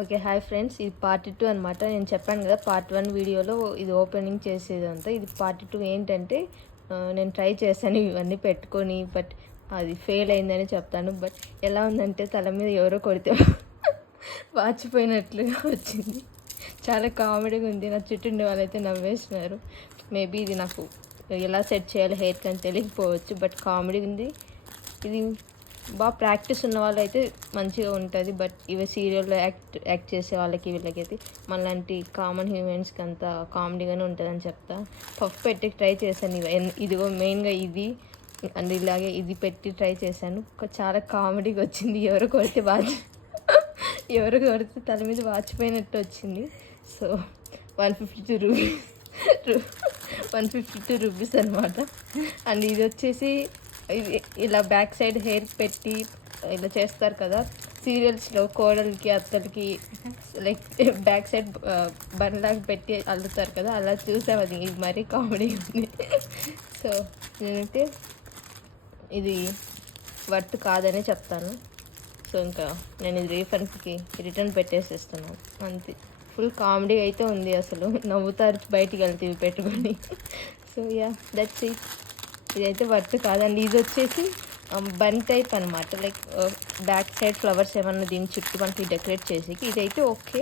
Okay. Hi friends. ఇది part 2 అనమాట. నేను చెప్పాను కదా పార్ట్ 1 వీడియోలో ఇది ఓపెనింగ్ చేసేదంతా. ఇది పార్ట్ 2 ఏంటంటే నేను ట్రై చేశాను ఇవన్నీ పెట్టుకొని. బట్ అది ఫెయిల్ అయిందని చెప్తాను. బట్ ఎలా ఉందంటే తల మీద ఎవరో కొడితే వాచిపోయినట్లుగా వచ్చింది. చాలా కామెడీగా ఉంది. నా చుట్టూ ఉండే వాళ్ళైతే నవ్వేసినారు. మేబీ ఇది నాకు ఎలా సెట్ చేయాలో హెయిర్ కానీ తెలియకపోవచ్చు. బట్ కామెడీ ఉంది. ఇది బాగా ప్రాక్టీస్ ఉన్న వాళ్ళైతే మంచిగా ఉంటుంది. బట్ ఇవి సీరియల్లో యాక్ట్ చేసే వాళ్ళకి వీళ్ళకైతే మనలాంటి కామన్ హ్యూమన్స్కి అంత కామెడీగానే ఉంటుందని చెప్తా. పఫ్ పెట్టి ట్రై చేశాను. ఇదిగో మెయిన్గా ఇది అండ్ ఇలాగే ఇది పెట్టి ట్రై చేశాను. చాలా కామెడీగా వచ్చింది. ఎవరు కొడితే తల మీద వాచిపోయినట్టు వచ్చింది. సో 152 రూపీస్ 152 రూపీస్ అనమాట. అండ్ ఇది వచ్చేసి ఇది ఇలా బ్యాక్ సైడ్ హెయిర్ పెట్టి ఇలా చేస్తారు కదా సీరియల్స్లో కోడలికి అత్తలకి లైక్ బ్యాక్ సైడ్ బండ్లాగా పెట్టి అల్లుతారు కదా, అలా చూసాం. అది ఇది మరీ కామెడీ ఉంది. సో నేనైతే ఇది వర్త్ కాదనే చెప్తాను. సో ఇంకా నేను ఇది రీఫండ్కి రిటర్న్ పెట్టేసేస్తున్నాను అంతే. ఫుల్ కామెడీ అయితే ఉంది. అసలు నవ్వుతారు బయటికి వెళ్తే ఇవి పెట్టుకొని. So yeah that's it. ఇదైతే వర్త్ కాదండి. ఇది వచ్చేసి బన్ టైప్ అనమాట. లైక్ బ్యాక్ సైడ్ ఫ్లవర్స్ ఏమన్నా దీని చుట్టూ మనకి డెకరేట్ చేసి ఇదైతే ఓకే.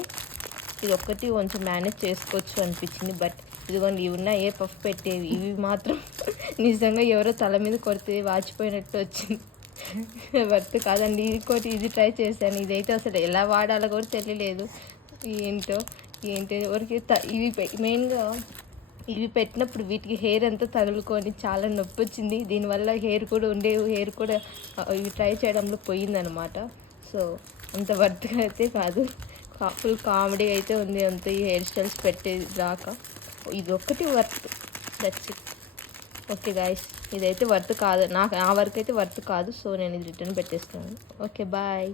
ఇది ఒక్కటి కొంచెం మేనేజ్ చేసుకోవచ్చు అనిపించింది. బట్ ఇదిగోండి ఇవి ఉన్న ఏ పఫ్ పెట్టేవి ఇవి మాత్రం నిజంగా ఎవరో తల మీద కొడితే వాచిపోయినట్టు వచ్చింది. వర్త్ కాదండి. ఇది ట్రై చేశాను. ఇదైతే అసలు ఎలా వాడాలో కూడా తెలియలేదు. ఏంటో ఎవరికి ఇవి మెయిన్గా ఇవి పెట్టినప్పుడు వీటికి హెయిర్ అంతా తగులుకొని చాలా నొప్పి వచ్చింది. దీనివల్ల హెయిర్ కూడా ఇవి ట్రై చేయడంలో పోయిందనమాట. సో అంత వర్త్గా అయితే కాదు. ఫుల్ కామెడీ అయితే ఉంది. అంత ఈ హెయిర్ స్టైల్స్ పెట్టేది రాక ఇది ఒక్కటి worth. That's it. Okay guys, ఇదైతే వర్త్ కాదు. నా వరకు అయితే వర్త్ కాదు. సో నేను ఇది రిటర్న్ పెట్టేస్తున్నాను. Okay bye.